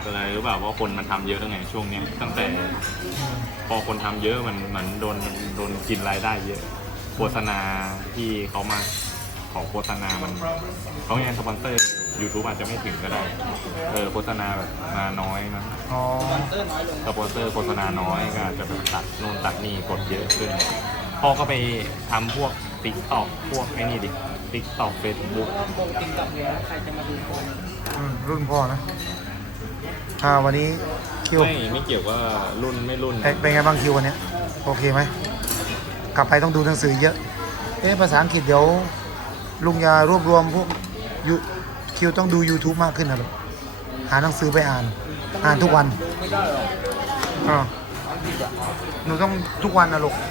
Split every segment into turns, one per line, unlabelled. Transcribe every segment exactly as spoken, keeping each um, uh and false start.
อะไรหรือเปล่าว่าคนมันทำเยอะตั้งไงช่วงเนี้ยตั้งแต่พอคนทำเยอะมันมันโดนโดนกินรายได้เยอะโฆษณาที่เขามาขอโฆษณามันเขายังสปอนเซอร์ YouTube อาจจะไม่ถึงก็ได้เออโฆษณาแบบมาน้อยมั้ง
อ๋อ
สปอนเซอร์โฆษณาน้อยก็อาจจะแบบตัดนู่นตัดนี่กดเยอะขึ้นพ่อก็ไปทำพวก TikTok พวกไอ้นี่ดิ TikTok Facebook
โปงติ๊กต็อกเนี่ยใครจะมาดูโปง
อืมรุ่นพ่อนะอ่าวันนี้คิว
ไม่ไม่เกี่ยวว่ารุ่นไม่รุ่น
เป็นเป็นไงบ้างคิววันเนี้ยโอเคไหมกลับไปต้องดูหนังสือเยอะเอ๊ะภาษาอังกฤษเดี๋ยวลุงยารวบรวมพวกยูคิวต้องดู YouTube มากขึ้นนะลูกหาหนังสือไปอ่าน อ่านทุกวัน
ดูไม่ได้หรอก
อ่า
อังกฤษอะ
หนูต้องทุกวันนะลูก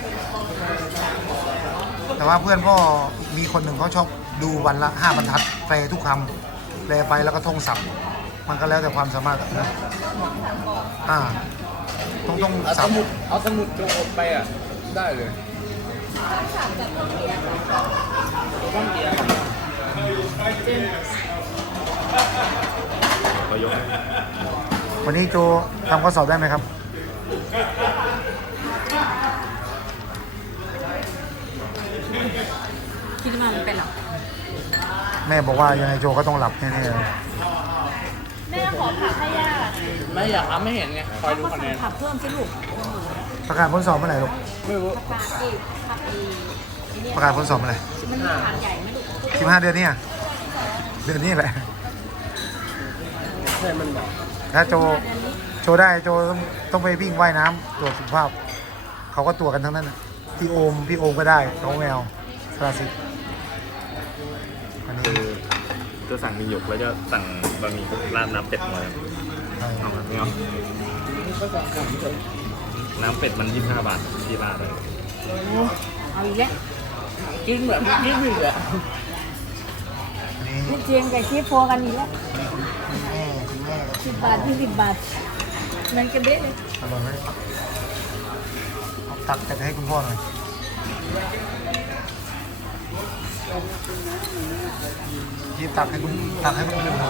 แต่ว่าเพื่อนพ่อมีคนหนึ่งเขาชอบดูวันละห้าบรรทัดแปลทุกคำแปลไปแล้วก็ท่องศัพท์มันก็แล้วแต่ความสามารถนะอ่าต้องต้อง
เอาส
สับ
มุดเอาสมุดจงอดไปอ่ะได้เลยต้องเกียร์
เขายกให้
วันนี้โจทำข้อสอบได้ไหมครับ
คิดว่ามันเป็นหรอ
แม่บอกว่ายังไงโจก็ต้องหลับแน่ๆเลย
แม่ขอผักให้ย่า
ไม่อยากทำไม่เห็นไงคอยดูคะแนน
ผักเพิ่มสิลูก
ประกาศผลสอบเมื่อไหร่ลูก
ไม่รู้
ผักกาดอีกผักอีเนี่ย
ประกาศผลสอบเมื่อไหร่
มันมีผักใหญ่ไหมลูก
สิบห้าเดือนนี้อะเดือนนี้แหละ
ใช่มันบอก
ถ้าโจ
เดือนนี้
โจได้โจต้องต้องไปวิ่งว่ายน้ำตรวจสุขภาพเขาก็ตรวจกันทั้งนั้นน่ะพี่โอมพี่โอมก็ได้น้องแมวสราสิทธิ์อันนี้
คือจะสั่งมีหยกแล้วจะสั่งบะหมี่ราดน้ำเป็ดมา
ใช่
เอามาไม่เอา
นี่ก็สั่งสั่งเฉย
น้ำเป็ดมันยี่สิบห้าบาทที่บาทเลย
เอาอีกแล้ว
กินแบบนี่นี่แหละ
อันนี้
พี่เจียงกับชีพพอกันอีกแล้ว
คุณแม่คุณแม่กับ
สิบบาทยี่สิบบาทนั่นกันเด็ดเลย
อร่อยไหมเอาตักแต่ให้คุณพ่อหน่อยยีบตักให้คุณตักให้คุณหนึ่งหน่อย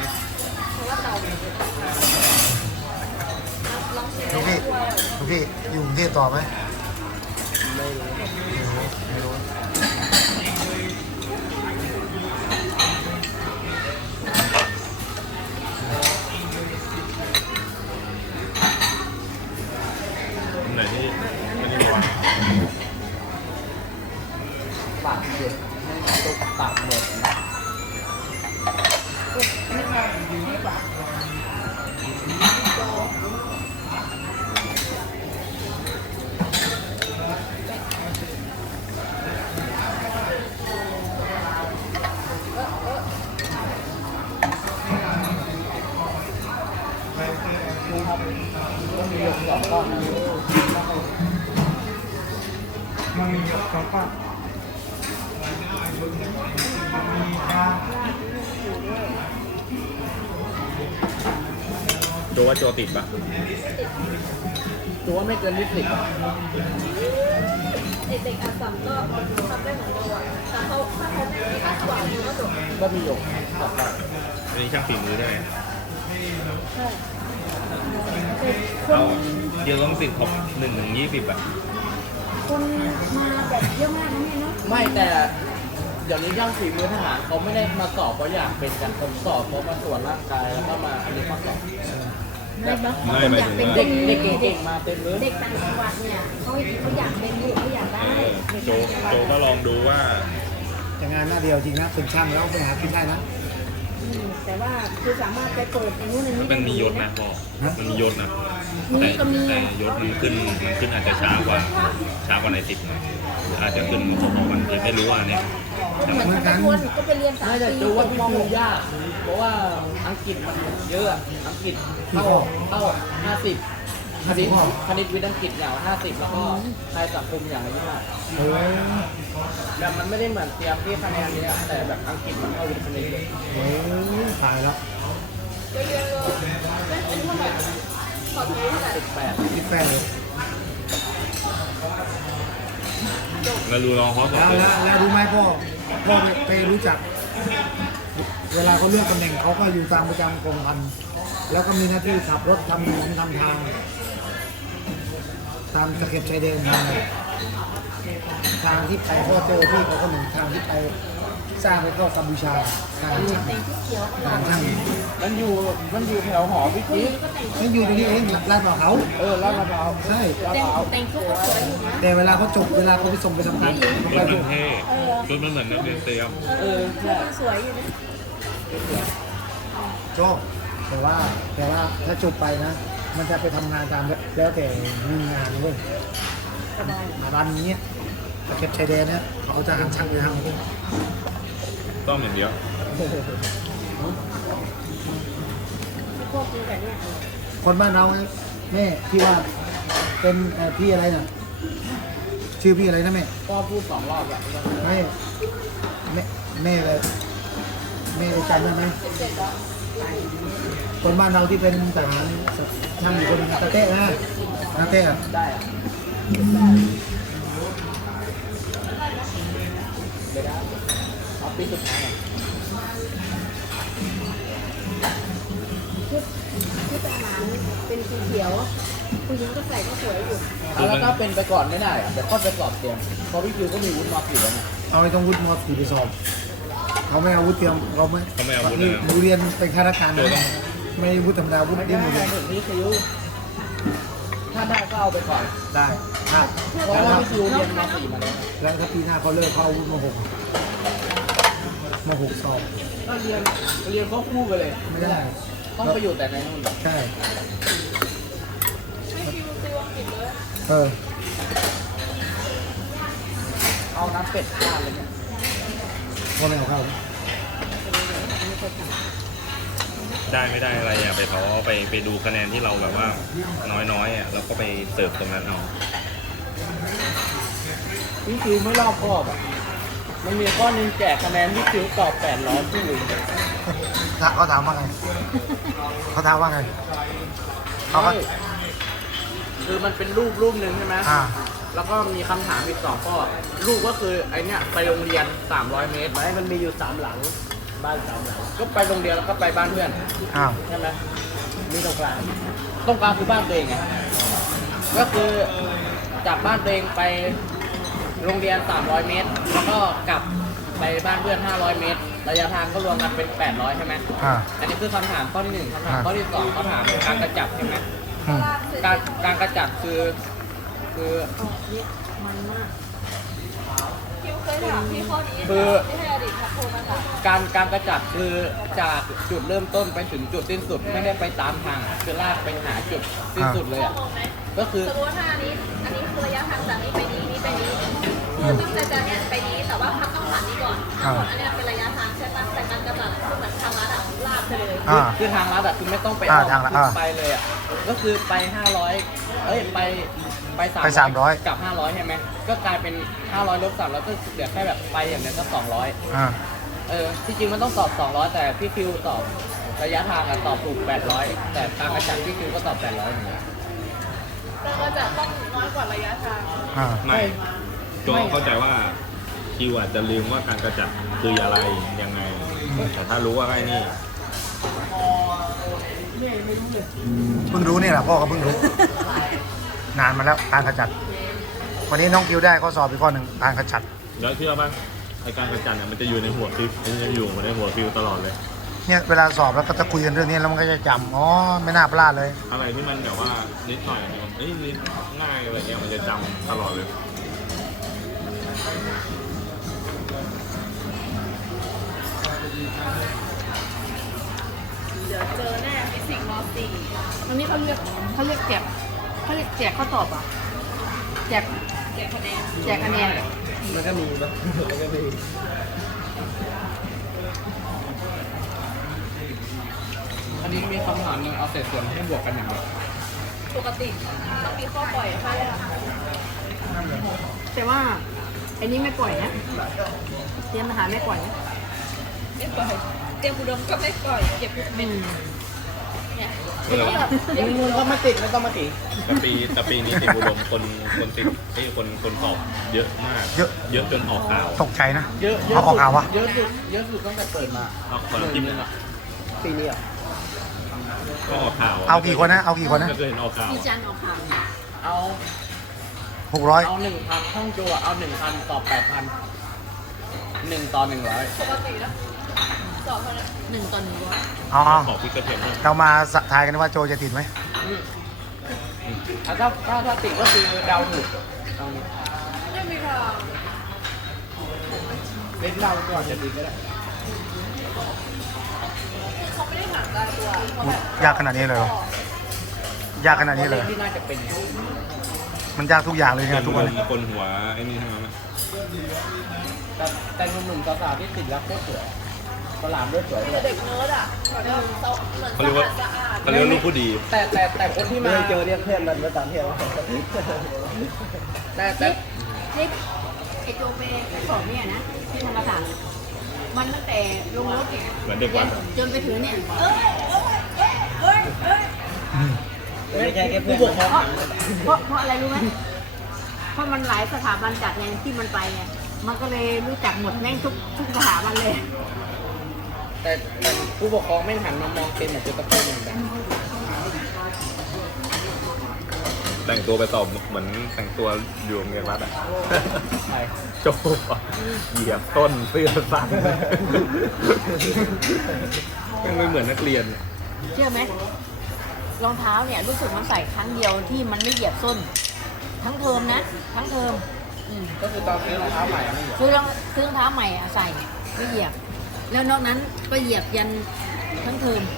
ลูกพี่ลูกพี่อยู่กรุงเทพต่อไหม
ไม่รู้
ไม่รู้ไม่รู้
ไหนที่ไม่ได้วาง
ปากเด็ดตกปากหมดนะ
มันมีหยกสองป้า
โจว่าโจติดปะ
ตัวไม่เกินยี่สิบ
เด็กๆอาสัมก็ทำได้เหมือนโดอ่ะแต่เขาถ้าเขาไม่มีค่าตัวมันก็จบ
ก็มีหยกกลับมา
อันนี้ช่างฝีมือได้ไหม
ใช่ค
เอา
น
เดี๋ยวต้องสิบท็อปหนึ่งถึงยี่สิบอะ
คนมาแบบเยอะมากนะแม่เนาะ
ไม่แต่เดี๋ยวนี้ย่างฝีมือทหารเขาไม่ได้มาสอบเพราะอยากเป็นกันเขาสอบเพราะมาตรวจร่างกายแล้วก็มาอันนี้มาสอบ
ไม่บางคน
ไม่หมาย
อยาก
ถึง
เป็น
ว่า
เด็ก
เด็
เด็
ก
กเก่งๆมาเต็มเลย
เด็กต่างจังหวัดเนี่ยเขาเขาอยากเป็นลูกเขาอยากได้
เออ
เด็ก
โจ
ต่างจังหวัด
โจก็ลองดูว่า
แต่งานหน้าเดียวจริงนะเป็นช่างแล้วไปหากินได้นะ
อืมแต่ว่าคือสามารถไปเปิดอันนู้นอันนี้
มันมียศนะพ่อมันมียศนะ
มี
แต่
ก็มี
แต่ยศมันขึ้นมันขึ้นอาจจะช้ากว่าช้ากว่าในสิบหน่อยอาจจะขึ้นพอๆกันเลยไม่รู้ว่าเนี่ย
เหมือนกันคนก็ไปเรียนสาม
น่าจะ
ปี
ดูว่า
จ
พี่
บม
ดู
หก
ยาก เพราะว่าอังกฤษมันเยอะอะอังกฤษเข้าเข้าห้าสิบคณิตคณิตวิทย์อังกฤษอย่างห้าสิบแล้วก็ไทยสังคมอย่างยี่สิบห้า
เออ
แบบมันไม่ได้เหมือนเตรียมที่คะแนนเนี้ยแต่แบบอังกฤษมันเข้าวิทย์คณิตเลย
เออตายแล้ว
สิบแปด
คิดแฟนเลย
แล้วดูลองเขาสอบ
แล้ว
เลย
แล้วแล้วรู้ไหมพ่อพ่อไปไปรู้จัก เวลาเขาเลือกตำแหน่งเขาก็อยู่ตามประจำกรมพันธุ์แล้วก็มีหน้าที่ขับรถทำถนนทำทาง ตามตะเข็บชายแดนทางทางที่ไปพ่อโจที่เขาก็เหมือนทางที่ไปสร้างไปเข้ากัมพูชาทางช่างทางช่าง
มันอยู่มันอยู่แถวหอพี่กิ๊ก
ไม่อยู่ตรงนี้เองลาดบ่อเขา
เออลาดพร้าว
ใช่
ลาด
แต่ง
พร้าว
แต่งชุดก็สวยอยู่นะ
แต่เวลาเขาจบเวลาเขาไปส่งไปทำงาน
ชุด
ไป
มัน
จบ
เท่ชุดมันเหมือนนักเรียนเตรียม
เออ
ชุด
ใช่
มันสวยอยู่นะ
จบแต่ว่าแต่ว่าถ้าจบไปนะ มันจะไปทำงานตามแล้วแต่มีงานเว้ยรันเนี้ยตะเข็บชายแดนเนี่ยเขาจะหันช่างไปทางนี้
ต้องอย่างเดียว
พวกนี้แบบเนี้ย
คนบ้านเราเนี่ยแม่ที่ว่าเป็นเอ่อพี่อะไรน่ะชื่อพี่อะไรนะแม่
ก็พูดสองรอบแหละ
แม่แม่แม่เลยแม่เลยจำได้ไหมคนบ้านเราที่เป็นทหารช่างอยู่คนตะเต้นะตะเต้อะ
ได้อะเดี๋ยวนะเอาปีสุดท้ายหน่อย
ชุดชุดทหารเป็นสีเขียวผู้หญิงก็ใส่ก็สวยอยู่
เอาแล้วถ้าเป็นไปก่อนไม่ได้อะเดี๋ยวก็ไปสอบเตรียมเพราะพี่คิวก็มีวุฒิมาอยู่แล้วไง
เอาไปต้องวุฒิมอสี่ไปสอบเขาไม่เอาวุฒิเตรียมเขาไม่
เขาไม่เอาวุฒิ
นี่
นะ
หนูเรียนเป็นข้าราชการนะไม่วุฒิธรรมดาวุฒิ
ไม่
เรียน
ได้
หมดเลย
ถึงพี่คิวถ้าได้ก็เอาไปก่อน
ได้ถ้า
เพราะว่าพี่คิวเรียนมาสี่มาแล้ว
แล้วถ้าปีหน้าเขาเลิกเขาเอาวุฒิมาหกมาหกสอบ
ก็เรียนเรียนก็คู่ไปเลย
ไม่ได้
ต้องไปอยู่แต่ในนู่น
ใช่
ไม่คิวติวอังกฤษเลย
เออ
เอาน้ำเป็ดข้าวเลยเนี่ย
ก็ไม่เอาเข้า
ได้ไม่ได้อะไรอ่ะไปเขาไปไปดูคะแนนที่เราแบบว่าน้อยๆอ่ะเราก็ไปเสิร์ฟตรงนั้นเอา
พี่คิวไม่รอบคอบอ่ะมันมีข้อหนึงแจกคะแนนพี่คิวตอบแปดร้อยที่อื่น
เขาถามว่าไงเขาถามว่าไงเขาก็
ใช่คือมันเป็นรูปรูปหนึ่งใช่ไหม
อ่า
แล้วก็มีคำถามอีกสองข้อรูปก็คือไอเนี้ยไปโรงเรียนสามร้อยเมตรไหมมันมีอยู่สามหลัง บ้านสามหลัง ก็ไปโรงเรียนแล้วก็ไปบ้านเพื่อน
อ้าว
ใช่ไหมมีตรงกลางตรงกลางคือบ้านตัวเองไงก็คือจากบ้านตัวเองไปโรงเรียนสามร้อยเมตร แล้วก็กลับไปบ้านเพื่อนห้าร้อยเมตร ระยะทางก็รวมกันเป็นแปดร้อยใช่ไหม
อ่า
อันนี้คือคำถามข้อที่หนึ่งคำถาม
อ่า
ข้อที่สองเขาถามการกระจับใช่ไหม
อืม
การการกระจับคือคือ
ออกเนี่ยมันมากคิวเคยถามพี่ข้อนี้
คือ
ที่ให้อดีตทักโทรมาถาม
การการกระจับคือจากจุดเริ่มต้นไปถึงจุดสิ้นสุดไม่ได้ไปตามทางคือลากไปหาจุดสิ้นสุดเลยอ่ะ
งงไหม
ก็คือ
สมมติว่าถ้าอันนี้ อันนี้คือระยะทางจากนี้ไปนี้นี้ไปนี้คือตั้งใจจะเนี่ยไปนี้แต่ว่าพักต้องผ่านนี้ก่อนทั้งหมดอันเนี้ยเป็นระยะทางใช่ปะแต่การกระบะคือเหมือนทางลัดอะลากไปเลย
อ่า
คือทางลัดอ่ะคือไม่ต้องไป
อ่า
อ้อม
ทางลัดอ่า
ไปเลยอ่ะก็คือไปห้าร้อยเอ้ยไปไปสาม
ไปสามร้อย
กับห้าร้อยใช่ไหมก็กลายเป็นห้าร้อยลบสามร้อยก็เหลือแค่แบบไปอย่างนี้ก็สองร้อย
อ่า
เออที่จริงมันต้องตอบสองร้อยแต่พี่คิวตอบระยะทางอะตอบถูกแปดร้อยแต่การกระจับพี่คิวก็ตอบแปดร้อยเหมือนกัน
แต่ก็จะต้องน้อยกว่าระยะทาง
อ่า
ไม่ก็
ไม่
เข้าใจว่าคิวอาจจะลืมว่าการกระจับคืออะไรยังไง แต่ถ้ารู้ว่าไอ้นี่
เพิ่งรู้นี่แหละพ่อก็เพิ่งรู้ นานมาแล้วการขจัด วันนี้น้องคิวได้ข้อสอบอีกข้อหนึ่งการขจัด
แล้วเชื่อป่ะไอการกระจับเนี่ยมันจะอยู่ในหัวคิวมันจะอยู่ในหัวคิวตลอดเลย
เนี่ยเวลาสอบแล้วก็จะคุยกันเรื่องนี้แล้วมันก็จะจำอ๋อไม่น่าพลาดเลย
อะไรที่มันแบบว่านิดหน่อยเนี่ยเอ้ยนิดง่ายอะไรเงี้ยมันจะจำตลอดเลย
เดี๋ยวเจอแน่ฟิสิกส์ม .สี่ อันนี้เขาเรียกเขาเรียกแจกเขาเรียกแจกข้อสอบอ่ะแจกแจกคะแนนแจกคะแนน
มันก็มีปะมันก็มี อันนี้มีคำถามหนึ่งเอาเศษส่วนให้บวกกันอย่างเดียว
ปกติต้องมีข้อปล่อยค่ะ
แต่ว่าไอ้นี้ไม่ปล่อยนะเตรียมทหารไม่ปล่อยนะ
ไม่ปล่อยเตรียมอุดมก็ไม่ปล่อยเก็บ
อืม
เนี่ย
เออ
มึงก็ไม่ติดไม่ต้องมาติด
แต่ปีแต่ปีนี้ติดอุดมคนคนติดไอ้ยคนคนตอบเยอะมาก
เยอะ
เยอะจนออกข่าว
ตกใจนะ
เยอะเยอะ
เอาออกข่าววะ
เยอะสุดเยอะสุดตั้งแต่เปิดมา
เอาคนละจิ้มเลย
ปีนี้อ่ะ
ก็ออกข่าว
เอากี่คนนะเอากี่คนนะ
ก็เคยเห็นออกข่าว
พี่จันออกข่าว
เอา
หกร้อย
เอาหนึ่งพันห้องโจอะเอาหนึ่งพันต่อแปดพันหนึ่งต่อหนึ่งร้อย
ปกติแล้วสอบคนละ
หนึ่งต่อหนึ่งร้อย
อ๋อ
ขอพริกกระเทียมด้วย
เรามาทายกันว่าโจจะติดไหม
ถ้าถ้าถ้าถ้าติดก็คือเดาถูกเอางี้
ไม่มีทาง
เล่นเดาก่อนจะติดก็ได้
เขาไม่ได้ถามตายตัวเขาแบบ
ยากขนาดนี้เลยเหรอยากขนาดนี้เลย
ที่น่าจะเป็น
มันยากทุกอย่างเลยเนี่ยทุกวันนี้
คนหัวไอ้นี่ทั้งนั้นนะ
แต่แต่หนุ่มๆสาวๆที่ติดแล้วโคตรสวยสลามด้วยสวยเลย
เด็กเนิร์ดอ่ะแบบเหมือน
เขาเรียกว่า
สะอาด
เขาเรียกว่าลูกผู้ดี
แต่แต่แต่คนที่มาเจอเรียกเพื่อนมันมาตามเที่ยวแต่แต่
คลิปไอโจเปไปสอบเนี่ยนะที่ธรรมศาสตร์มันตั้งแต่ลงรถเนี่ย
เหมือนเด็กวัดอะ
จนไปถึงเนี่ย
เอ้ยเอ้ยเอ้ย
อืม
ไม่ใช่แค่เพื่อนเพราะ
เพราะเพราะอะไรรู้ไหมเพราะมันหลายสถาบันจัดไงที่มันไปไงมันก็เลยรู้จักหมดแม่งทุกทุกสถาบันเลย
แต่แต่ผู้ปกครองไม่หันมามองเป็นแบบจะตะโกนอย่างแบบ
แต่งตัวไปสอบเหมือนแต่งตัวอยู่โรงเรียนวัดอะ
ใช่
โจอะเหยียบต้นเสื้อสั้นยังไม่เหมือนนักเรียน
เชื่อไหมรองเท้าเนี่ยรู้สึกมันใส่ครั้งเดียวที่มันไม่เหยียบส้น ทั้งเทอมนะ ทั้งเทอมอืม
ก็คือตอนซื้อรองเท้าใหม่อะไม่เหรอ
ซื้อรองซื้อรองเท้าใหม่อะใส่ไม่เหยียบ แล้วนอกนั้นก็เหยียบยันทั้งเทอม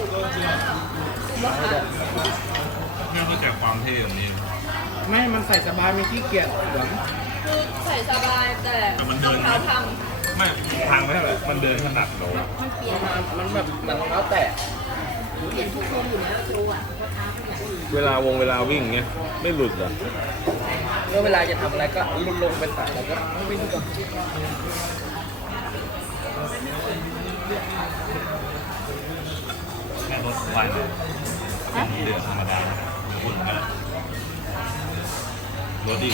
นี่คือแต่ความเท่ของนี่
ไม่มันใส่สบายไม่ขี้เกียจหวัง
คือใส่สบายแต่รองเท้าทำ
ไม่ทางไม่เท่าไหร่มันเดินถนัดโหล
มันเปลี่ยน
มันมันแบบเหมือนรองเท้าแตะ
เปลี่ยนทุกเทอมอยู่แล้วจูอะรองเท้าเนี่ย
เวลาวงเวลาวิ่งเงี้ยไม่หลุดเหรอ
เมื่อเวลาจะทำอะไรก็ลุลงไปใส่แล้วก็วิ่งก่อน
แค่รถวันเดือดธรรมดาหุ่นกันรถอีก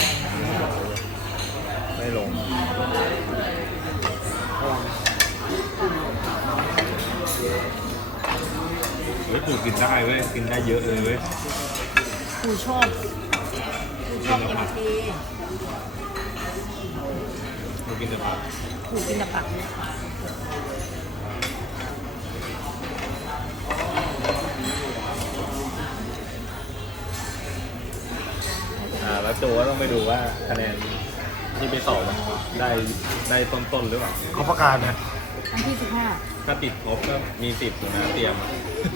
ไม่ลงเฮ้ยปูกินได้เว้ยกินได้เยอะเลยเว้ย
กูชอบกูชอบเอ็มเค
ปูกินแต่ผัก
กูกินแต่ผักเนี่ย
อ่าแล้วโจก็ต้องไปดูว่าคะแนนที่ไปสอบอะได้ได้ต้นๆหรือเปล่า
เขาประกาศนะ
วันที่สิบห้า
ถ้าติดครบก็มีสิบอยู่นะเตรียมอะ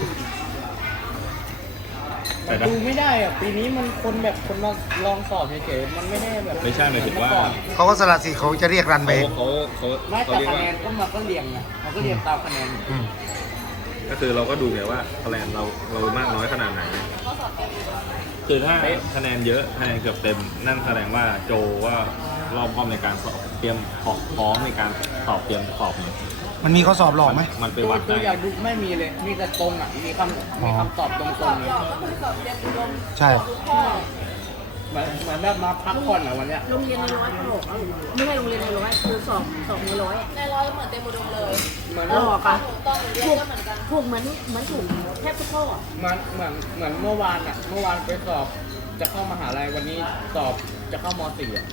แต่ถ้า
ดูไม่ได้อ่ะปีนี้มันคนแบบคนมาลองสอบเฉยๆมันไม่ได้แบบ
ไม่ใช่หมายถึงว่า
เขาก็สละสิทธิ์เขาจะเรียกรันไป
เขาเขาเขา
ไม่
เขา
แต่
เรียก
คะ
ว่า
แนนก็มาก็เรียงไงมันก็เรียงตามคะแนน
อืม
ก็คือเราก็ดูไงว่าคะแนนเราเรามากน้อยขนาดไหนคือถ้าคะแนนเยอะคะแนนเกือบเต็มนั่นแสดงว่าโจว่ารอบคอบในการสอบเตรียมพร้อมในการสอบเตรียมสอบเนี่ย
มันมีข้อสอบหลอกไหม
มันไป
ดู
วัด
ดู
ได้
อยากดูไม่มีเลย มีแต่ตรงอ่ะ มีคำมีคำตอบตรงๆเลย
ก็คือสอบเรียนอุดม
ใช่
ทุกข้อ
เหมือนเหมือนแบบมาพักผ่อนอ่ะวันเนี้ย
โรงเรียนในร้อยเขาบอกว่าไม่ใช่โรงเรียนในร้อยคือสอบสอบในร้อยอะ
ในร้อยเหมือนเต็มอุดมเลย
เหมือน
หลอกอะ
ตอนหนูเรียนก็เหมือนกัน
ถูกเหมือนเหมือนถูกแทบทุกข้ออะ
เหมือนเหมือนเหมือนเมื่อวานอ่ะ เมื่อวานไปสอบจะเข้ามหาลัยวันนี้สอบจะเข้ามสี่อ่ะ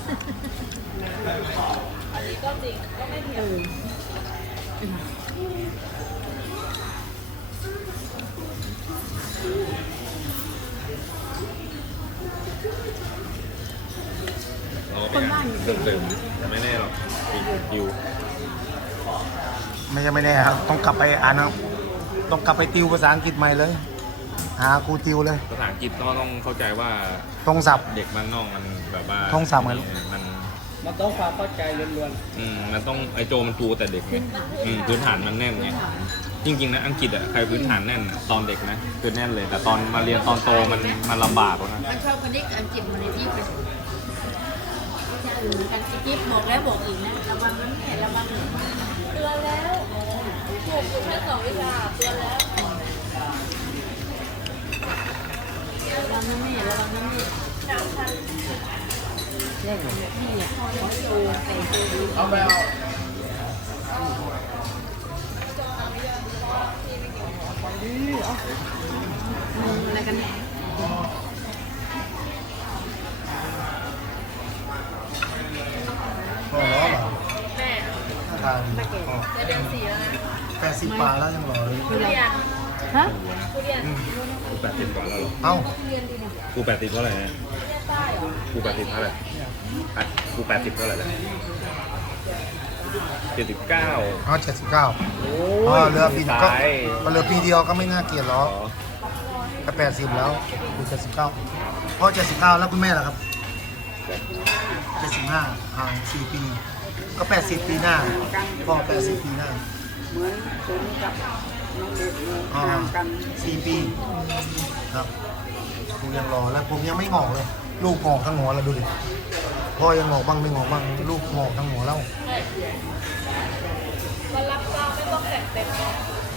อันนี้ก็จริงก็ไม่เถีย
เอง อ
เราก็ไปอ่านเติมๆแต่ไม่แน่หรอกอีกคิว
ไม่ใช่ไม่แน่ครับต้องกลับไปอ่านนะต้องกลับไปติวภาษาอังกฤษใหม่เลย หาครูติวเลย
ภาษาอังกฤษก็ต้องเข้าใจว่า
ตรงศัพท์
เด็กบ้านนอกมันแบบว่า
ท่องศัพท์ไงลูก
มัน
มันต้องความเข้าใจล้วน
อืมมันต้องไอโจมันปูแต่เด็กไงอืมพื้นฐานมันแน่นไงจริงๆนะอังกฤษอ่ะใครพื้นฐานแน่นอะตอนเด็กนะคือแน่นเลย แต่ตอนมาเรียนตอนโตมันมันลำบากกว่านะ
มันชอบคณิตกับอังกฤษมันในที่ไปวิชาอื่นเหมือนกันอีกิฟบอกแล้วบอกอีกนะระวังมันแม่ระวังหนึ่ง
เตือนแล้วถูกอยู่แค่สองวิชาเตือนแล้ว
ระวังนะแม่ระวังนะแม่
ๆเรื่องไหน
นี่อ่ะขอโตแต่โตดี
เอาไปเอา
อะไรกันเนี่ย
รอล้อเหรอ
แม่
ทาน
จะเดือนสี่แล้วนะ
แปดสิบปลาแล้วยังรอเลย
ทุเรียน
ฮะ
ทุเรียน
กูแปดสิบกว่าแล้วเหรอ
เอ้า
กูแปดสิบเท่าไหร่นะ
ทุเรียนใต้เหรอ
กูแปดสิบเท่าไหร่อ่ะกูแปดสิบเท่าไหร่แล้วเจ็ดสิบเก้า
อ๋อเจ็ดสิบเก้า
โอ้
อ๋อเรือบินก็
ตาย
ก็เรือปีเดียวก็ไม่น่าเกลียดหร
อ๋
อ
อก
ก็แปดสิบแล้วดูเจ็ดสิบเก้าพ่อเจ็ดสิบเก้าแล้วคุณแม่ล่ะครับเจ็ดสิบห้าห่างสี่ปี ก็แปดสิบปีหน้าพ่อแปดสิบปีหน้า
เหมือนผมกับน้องเด็กเลย
อ่า
ห่างกัน
สี่ปีครับผมยังรอแล้วผมยังไม่งอกเลย ลูกงอกทั้งหัวแล้วดูดิพ่อยังงอกบ้างไม่งอกบ้างลูกงอกทั้งหัวแล้ว
วันรับเจ้าไม่ต้องแต่งเต็มเลย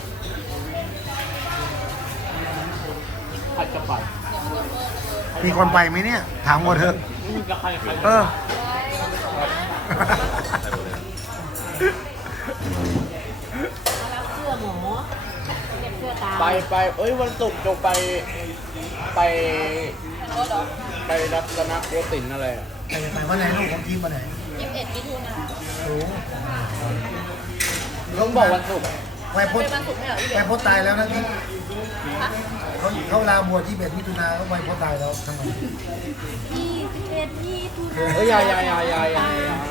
ผัดกะเพรา
มีคนไปไหมเนี่ย ถามหมดเถอะ
จะใครใคร
เออ
รับเสื้อหมอเก็บเสื้อตา
ไปไปเอ้ยวันศุกร์จะไปไปไปรัตนโกสินทร์อะไรอะ
ไปไปวันไหนลูกของทีมวันไหน
ยี่สิบเอ็ดมิถุนา
รู้
ต้องบอกวันศุกร์
ไปพ
เป็
ด
นวันศุกร์ไม่เหรอยี่สิบ
ไป
เอ็ด
พดตายแล้วนะที่
ฮะ
เขาเขาลาบวชที่เบ็ดมิถุนาเขาไปพดตายแล้วทำไม
ยี่สิบเอ็ดมิถุนา
เอ้ยอยาอยาอยาอยาอยาอยา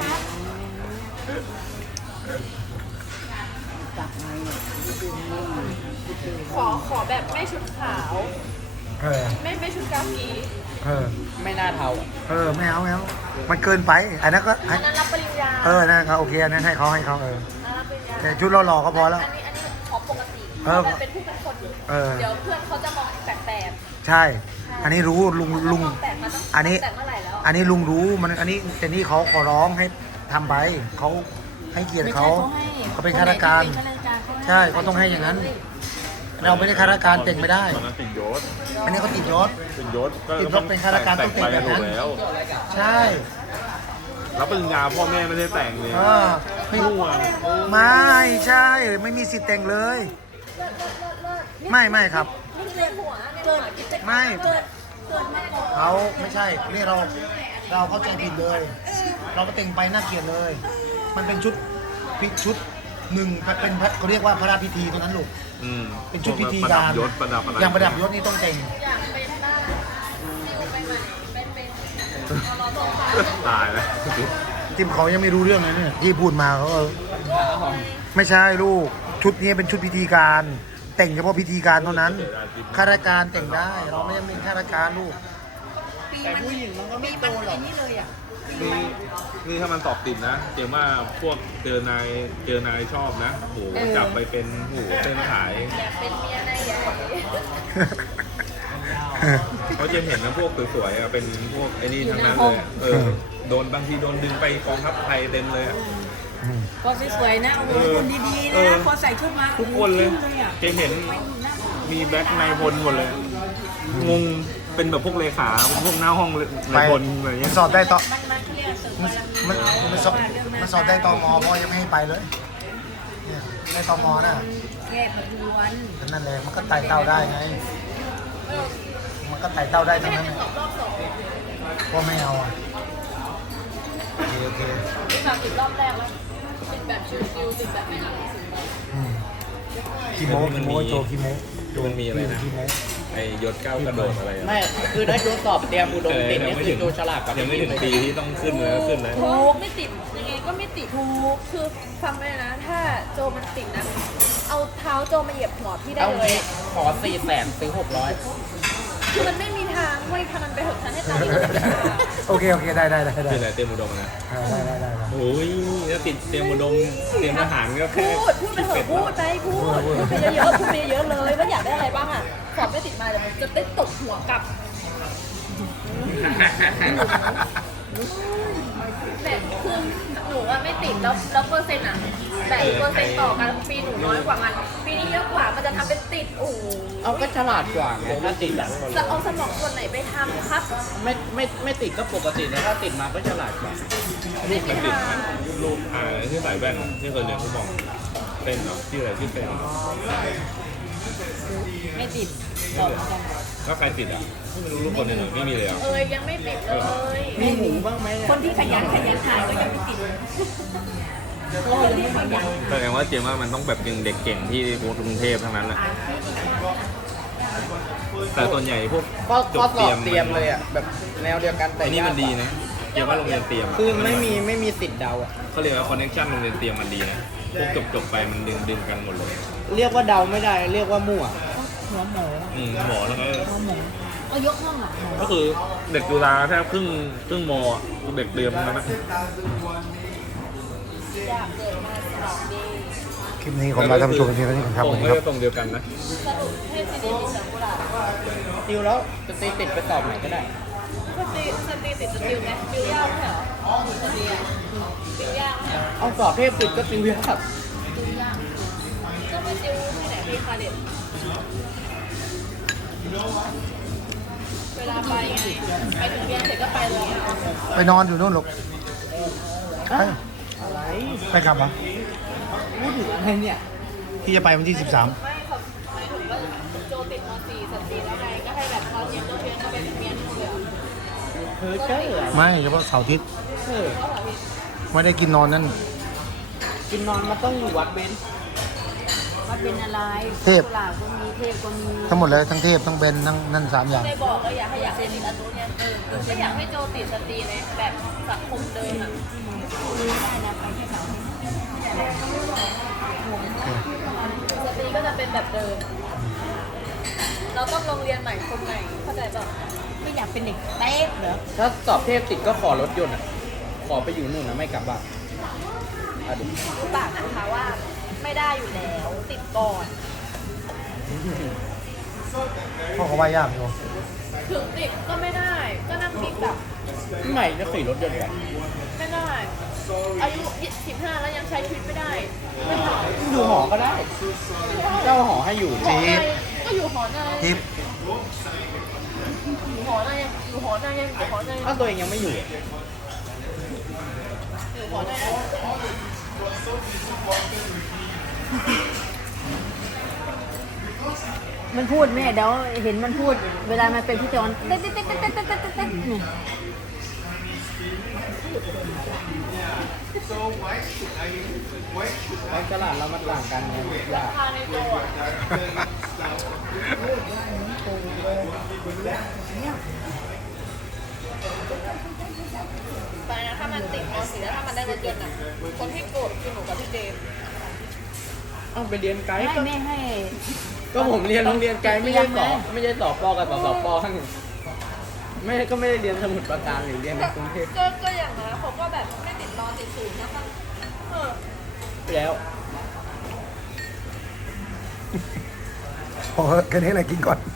ขอขอแบบไม่ชุดขาว
เออ
ไม่ไม่ชุดกากี
เออ
ไม่น่าเทาอะ
เออไม่เอาไม่เอามันเกินไปอันนั้นก็
อันนั้นรับปริญญา
เออนั่นก็โอเคอันนั้นให้เขาให้เขาเออ
อันนั้นรับปริญญา
แต่ชุดหล่อๆก็พอแล้ว
อันนี้อันนี้ขอปกติ
เออ
แบบเป็นผู้เป็นคน
เออ
เดี๋ยวเพื่อนเขาจะมองแปลก
ใช่ อันนี้รู้ลุง
ๆ
ลุง
มองแปลกมาตั้ง
อันนี้
แต่เมื่อไหร่แล้ว
อันนี้ลุงรู้มันอันนี้แต่นี่เขาขอร้องให้ทำไปเขาให้เกียรติ
ไม่ใช่
เขา
เขาให้
เขาเป็นข้าราชการ
เป็นข้าราชการเขาให้
ใช่เขาต้องให้อย่างนั้น เราไม่ได้ข้าราชการแต่งไม่ได้
ตอนนั้นติดยศ
อันนี้เขาติดยศ
ติดยศก็
ติดยศเป็นข้าราชการต้องแต่งแบบนั้น
ถูกแล้ว
ใช่
รับปริญญาพ่อแม่ไม่ได้แต่งเลย
เออไม่
มั่ว
ไม่ใช่ไม่มีสิทธิ์แต่งเลย ไม่ไม่ครับ
นี่เรียนหัวเนี่ยหัวคิดจะ
ไม่
เกิดเกิดมาก่อน
เขาไม่ใช่นี่เราเราเข้าใจผิดเลย เราไปแต่งไปน่าเกลียดเลย มันเป็นชุดพิชุดหนึ่งเป็นพระเขาเรียกว่าพระราชพิธีตรงนั้นลูก
อืม
เป็นชุดพิธีการ
ประดับยศประดับอะไร
อย่างประดับยศนี่ต้องแต่ง
อยากเป็นบ้างฟิวไปใหม่เป็นเป็นเอาเราลงไป
ตายแล้ว
ทีมเขายังไม่รู้เรื่องเลยเนี่ยที่พูดมาเขาก็ไม่ใช่ลูกชุดนี้เป็นชุดพิธีการ แต่งเฉพาะพิธีการเท่านั้นข้าราชการแต่งได้ เราไม่ได้เป็นข้าราชการลูก
แต่ผู้หญิงมันก็ไม่โตหรอก
นี่นี่ถ้ามันสอบติดนะเจอว่าพวกเจอนายเจอนายชอบนะโหจับไปเป็นโหเส้นขาย
อยากเป็นเมียนายใหญ่
เขาจะเห็นนะพวกสวยๆอะเป็นพวกไอ้นี่ทั้งนั้นเลยอะเออโดนบางทีโดนดึงไปกองทัพไทยเต็มเลยอะ
พอสวยๆนะโอ้โห
เออ
คนดีๆ
เอ
นะ
อ
พอใส่ชุดมา
ทุกคนเลย
ขึ้อะ
เจเห็นมีแบ็คนายพลหมดเลยงงเป็นแบบพวกเลขาพวกหน้าห้องนายพลอะไรเงี้ย
สอบได้ต่อ
มันมันเรียกสึก
มัน
บารมี
มันมันสอบมันสอบได้ตมพ่อยังไม่ให้ไปเลยเนี่ยได้ตมน่ะ
แยกมาดูวัน
นั่นแหละมันก็ไต่เต้าได้ไง มันก็ไต่เต้าได้ทั้งนั้น
สอบรอบสอง
พ่อไม่เอาอ่ะโอเคโอเค
ที่มาติดรอบแรกแล้วติดแบบชิวๆติดแบบไม่อ่านหนังสือเลย
อืมคีโมคีโมโจคีโม
มันมีอะไรนะ
คีโม
ไอยศก้าวกระโดดอะไรอะ
ไม่คือได้ทดสอบเตรียมอุดมติดนี่คือดูฉลาดกว่า
ยังไม่ถึงปีที่ต้องขึ้นเลยขึ้นแล้ว
ถูกไม่ติดยังไงก็ไม่ติดถูกคือฟังไว้นะ ถ้าโจมันติดนะ เอาเท้าโจมาเหยียบหัวพี่ได้
เอา
เลย
งี้ขอสี่แสนซื้อหกร้อย
คือมันไม่มีทางเว้ยพนันไปเถอะฉันให้ตายดีกว่า
โอเคโอเคได้ได้ได้ได้
เป็นอะไรเตรียมอุดมนะ
ได้ได้ได้ได้
โอ้ยถ้าติดเตรียมอุดมเตรียมทหารก็แค่
พูดพูดไปเถอะพูดไปพูดพูดไปเยอะๆพูดไปเยอะๆเลยว่าอยากได้อะไรบ้างอ่ะสอบไม่ติดมาเดี๋ยวมันจะได้ตบหัวกลับแบบคือหนูอะไม่ติดแล้วแล้วเปอร์เซ็นต์อะแบบเปอร์เซ็นต์ต่อกันปีหนูน้อยกว่ามัน ปีนี้เยอะกว่ามันจะทำเป็นติดโอ้โห
เอาก็ฉลาดกว่าไงถ้าติดอะ
จะเอาสมองส่วนไหนไปทำครับ
ไม่ไม่ไม่ติดก็ปกตินะถ้าติดมาก็ฉลาดกว่า
ลูกมันติดไหมลูกอ่าที่ใส่แว่นที่เคยเรียนฟุตบอลเต้นเหรอที่อะไรที่เต้น
ไม่ติดสอบเหมือนกัน
แล้วใครติดอ่ะไม่รู้ทุกคนเลยเหรอไม่มีเลยเหรอ
เอยยังไม่ติดเลย
มีหมูบ้างไหมเนี่ย
คนที่ขยันขยันถ่ายก็ยังไม่ติดคนที่ขยัน
แสดงว่าเจมว่ามันต้องแบบเด็กเก่งที่กรุงเทพทั้งนั้นแหละแต่ส่วนใหญ่พวก
ก็
จ
ก็
บ
สอบเตรียมเลยอ่ะแบบแนวเดียวกันแต่
ไอ้นี่มัน
ยากกว่า
ดีนะเจมว่าโรงเรียนเตรียมะ
คือไม่มีไม่มีสิทธิ์เดาอ่ะ
เขาเรียกว่าคอนเนคชั่นโรงเรียนเตรียมมันดีนะพวกจบจบๆไปมันดึงดึงกันหมดเลย
เรียกว่าเดาไม่ได้เรียกว่ามั่ว
หัวหมู
อืมหมอแล้วก็
หัวหมูก็ยกห้องอ่ะหมอ
ก็คือเด็กจุฬาแทบครึ่งครึ่งมอ่ะเด็กเตรียมทั้งนั้นนะ
อยากเกิดมาสนองดี
คลิปนี้ของเราท่านผู้ชมเพียงเท่านี้ก่อนครับ
ส่
วั
ง
น
ไม่
นี้ค
ได้
รับ
ตรงเดียวกันนะ
สรุปให้ซีดีมีเสียงกุหลาบ
ติวแล้วจะตีติดไปสอบไหนก็ได้
สตรีสตรีติดสติลไหมติวยากไม่ใช่เหรออ๋อสตรีอะติวยากไม่ใช่เหรอ
เอาสอบเทพติดก็ติวยาก
ติวยากก็ไปติวที่ไหนพี่คาเด็ดเวลาไปไงไปถึงเรียนเสร็จก็ไปเลยอะ
ไปนอนอยู่นู่นหรอกไป
อะไร
ไปกลับเหรอ
พูดถึงอะไรเนี่ย
ที่จะไปวันที่สิบสาม
ไม่เขาหมายถึงว่าโจติดม .สี่ สตรีแล้วไงก็ให้แบบตอนเย็นเลิกเรียนก็ไปเรียนนู่นเลยอะ
เธอเจ้อ
ไม่เฉพาะเสาร์อาทิตย์
เออ
เพราะว่าพี่
ไม่ได้กินนอนนั่น
กินนอนมาต้องอยู่วัดเบน
วัดเป็นอะไร
เทพ
กุหลาบก็มีเทพก็มี
ทั้งหมดเลยทั้งเทพทั้งเบนทั้งนั่นสามอย่าง
ได้บอกก็อยากให้อยากให้ติดอันนู้นเนี่ยเออก็อยากให้โจติดสตรีในแบบสังคมเดิมอ่ะ
ได้นะไปแค่เสาร์อาทิตย์
โอเค
สตรีก็จะเป็นแบบเดิม เราต้องโรงเรียนใหม่คนใหม่เข้าใจป่ะ
ไม่อยากเป็นเด็กเต๊ะเหรอ
ถ้าสอบเทพติดก็ขอรถยนต์อ่ะ ขอไปอยู่นู่นนะไม่กลับบ้านอ่ะดู
รู้ปากนะคะว่าไม่ได้อยู่แล้วติดก่อน
พ่อเขาว่ายากอยู่
ถึงติดก็ไม่ได้ ก็นั่งบิ๊กกลับ
ที่ใหม่จะขี่รถยนต์กัน
ไม่ได้ อายุสิบห้าแล้วยังใช้ชีวิตไม่ได้ ไม่ได้
อยู่หอก็ได้ เจ้าหอให้อยู่
หอในก็อยู่หอใน
ทิป
อยู่หอในอยู่หอในอยู่หอใน
ถ้าตัวเองยังไม่อยู่
อยู่หอใน
มันพูดแม่เดี๋ยวเห็นมันพูด เวลามันเป็นพิจารณ์เต๊ะเต๊ะเต๊ะเต๊ะเต๊ะเต๊ะเต๊ะเนี่ย
ไปตลาดเรามันต่างกันไงยาก
พาในโจอ่ะไปนะถ้ามันติดม .สี่ แล้วถ้ามันได้รถยนต์อ่ะ คนที่โกรธคือหนูกับพี่เจมส์
เอาไปเรียนไกด์
ไม่
ก็
ไม่ให้
ก็ผมเรียนโรงเรียนไกด์ไม่ใช่สอบไม่ใช่สอบปอกับสอบสอบปอข้างหนึ่งไม่ก็ไม่ได้เรียนสมุดประการหรือเรียนในกรุงเทพ
ก็ก็อย่างนั้นเขาก็แบบไม่ติดรอติดศูนย์นะคะเออ
แล้ว
พอแค่นี้แหละกินก่อน